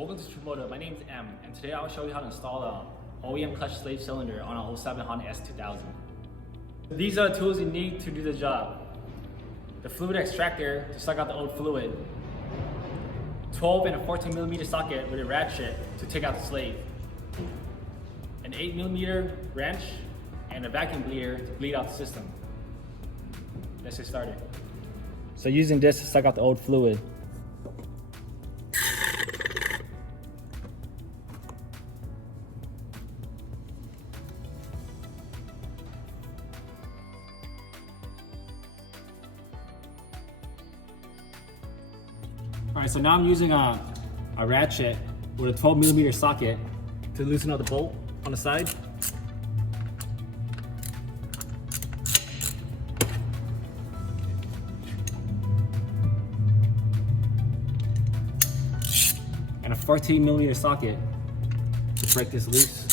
Welcome to Trumotive. My name is M, and today I will show you how to install a OEM clutch slave cylinder on a 07 Honda S2000. These are the tools you need to do the job. The fluid extractor to suck out the old fluid, 12 and a 14mm socket with a ratchet to take out the slave, an 8mm wrench, and a vacuum bleeder to bleed out the system. Let's get started. So using this to suck out the old fluid. All right, so now I'm using a ratchet with a 12mm socket to loosen up the bolt on the side. And a 14mm socket to break this loose.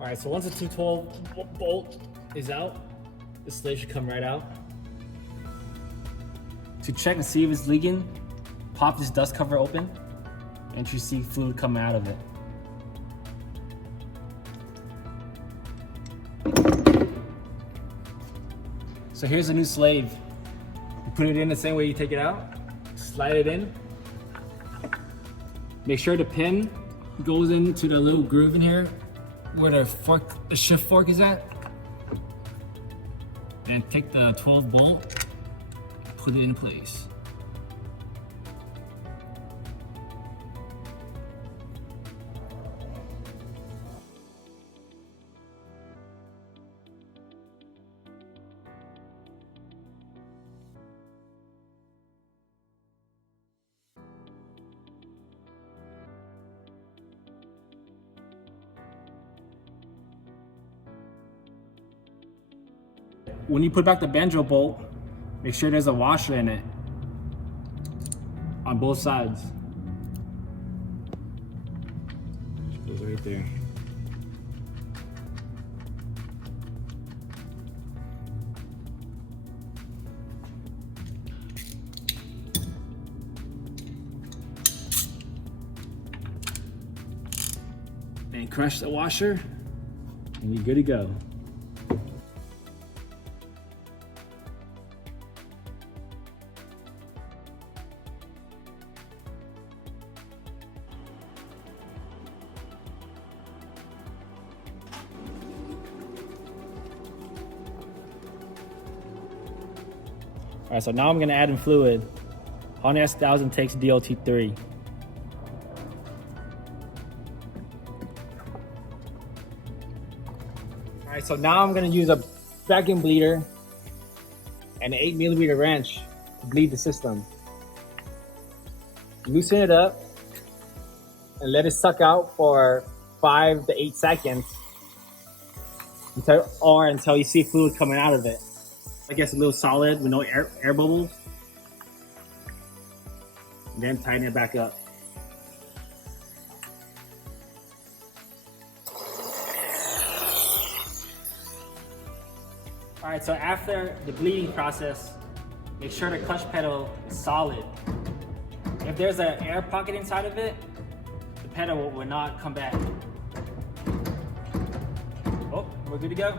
All right, so once the 212 bolt is out, the slave should come right out. To check and see if it's leaking, pop this dust cover open and you see fluid coming out of it. So here's a new slave. You put it in the same way you take it out, slide it in. Make sure the pin goes into the little groove in here where the shift fork is at, and take the 12 bolt, put it in place. When you put back the banjo bolt, make sure there's a washer in it on both sides. Goes right there. Then crush the washer, and you're good to go. All right, so now I'm gonna add in fluid. Honda S2000 takes DOT3. All right, so now I'm gonna use a vacuum bleeder and an 8mm wrench to bleed the system. Loosen it up and let it suck out for 5 to 8 seconds until you see fluid coming out of it. I guess a little solid with no air bubbles. And then tighten it back up. All right, so after the bleeding process, make sure the clutch pedal is solid. If there's an air pocket inside of it, the pedal will not come back. Oh, we're good to go.